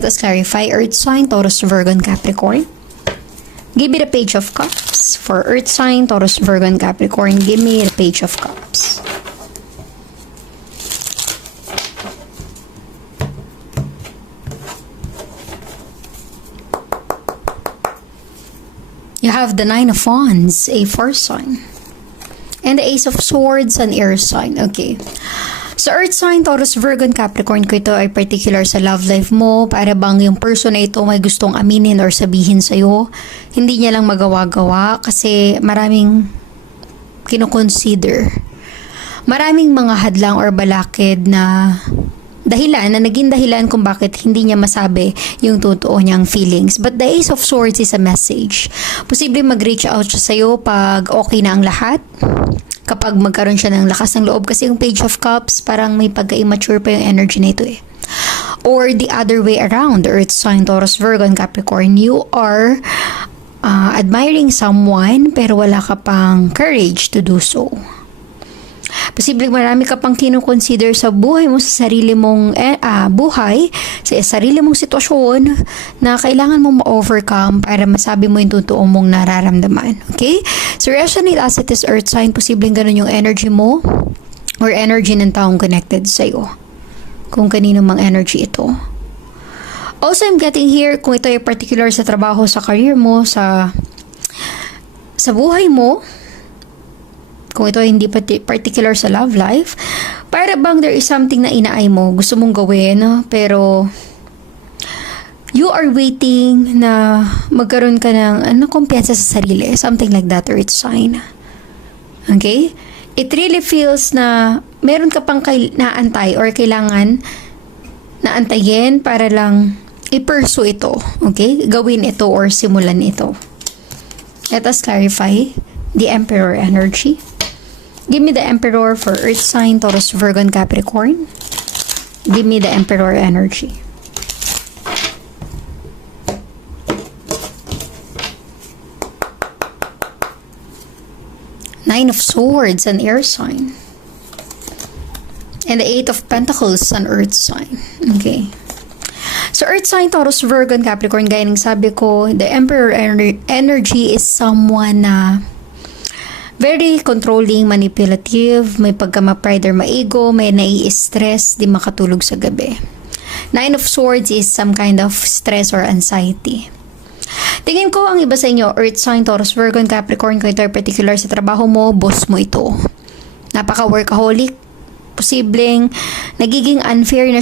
Let's clarify. Earth sign, Taurus, Virgo, and Capricorn. Give me the Page of Cups. For Earth sign, Taurus, Virgo, and Capricorn, give me the Page of Cups. You have the Nine of Wands, a fire sign. And the Ace of Swords, an air sign. Okay. Sa Earth sign, Taurus, Virgo, and Capricorn ko, ito ay particular sa love life mo. Para bang yung person na ito may gustong aminin or sabihin sa'yo. Hindi niya lang magawa-gawa kasi maraming kinoconsider. Maraming mga hadlang or balakid na dahilan, na naging dahilan kung bakit hindi niya masabi yung totoo niyang feelings. But the Ace of Swords is a message. Posible mag-reach out siya sa'yo pag okay na ang lahat. Kapag magkaroon siya ng lakas ng loob. Kasi yung Page of Cups, parang may pagka-immature pa yung energy na ito eh. Or the other way around, Earth sign, Taurus, Virgo, and Capricorn, you are admiring someone pero wala ka pang courage to do so. Posibleng marami ka pang kinoconsider sa buhay mo, sa sarili mong buhay, sa sarili mong sitwasyon na kailangan mong ma-overcome para masabi mo yung totoo mong nararamdaman. Okay? So, resonate as it is, Earth sign. Posibleng ganun yung energy mo or energy ng taong connected sa'yo. Kung kanino mang energy ito. Also, I'm getting here, kung ito ay particular sa trabaho, sa career mo, sa buhay mo, kung ito hindi particular sa love life, para bang there is something na inaay mo, gusto mong gawin, pero you are waiting na magkaroon ka ng kumpiyansa sa sarili. Something like that, Earth sign. Okay? It really feels na meron ka pang naantay or kailangan naantayin para lang i-pursue ito. Okay? Gawin ito or simulan ito. Let us clarify the Emperor energy. Give me the Emperor for Earth sign, Taurus, Virgo, and Capricorn. Give me the Emperor energy. Nine of Swords, an air sign. And the Eight of Pentacles, an earth sign. Okay. So, Earth sign, Taurus, Virgo, and Capricorn, gaya ng sabi ko, the Emperor energy is someone na very controlling, manipulative, may pagka-ma-pride or ma-ego, may nai-stress, di makatulog sa gabi. Nine of Swords is some kind of stress or anxiety. Tingin ko ang iba sa inyo, Earth sign, Taurus, Virgo, and Capricorn, kung ito ay particular sa trabaho mo, boss mo ito. Napaka-workaholic, posibleng nagiging unfair na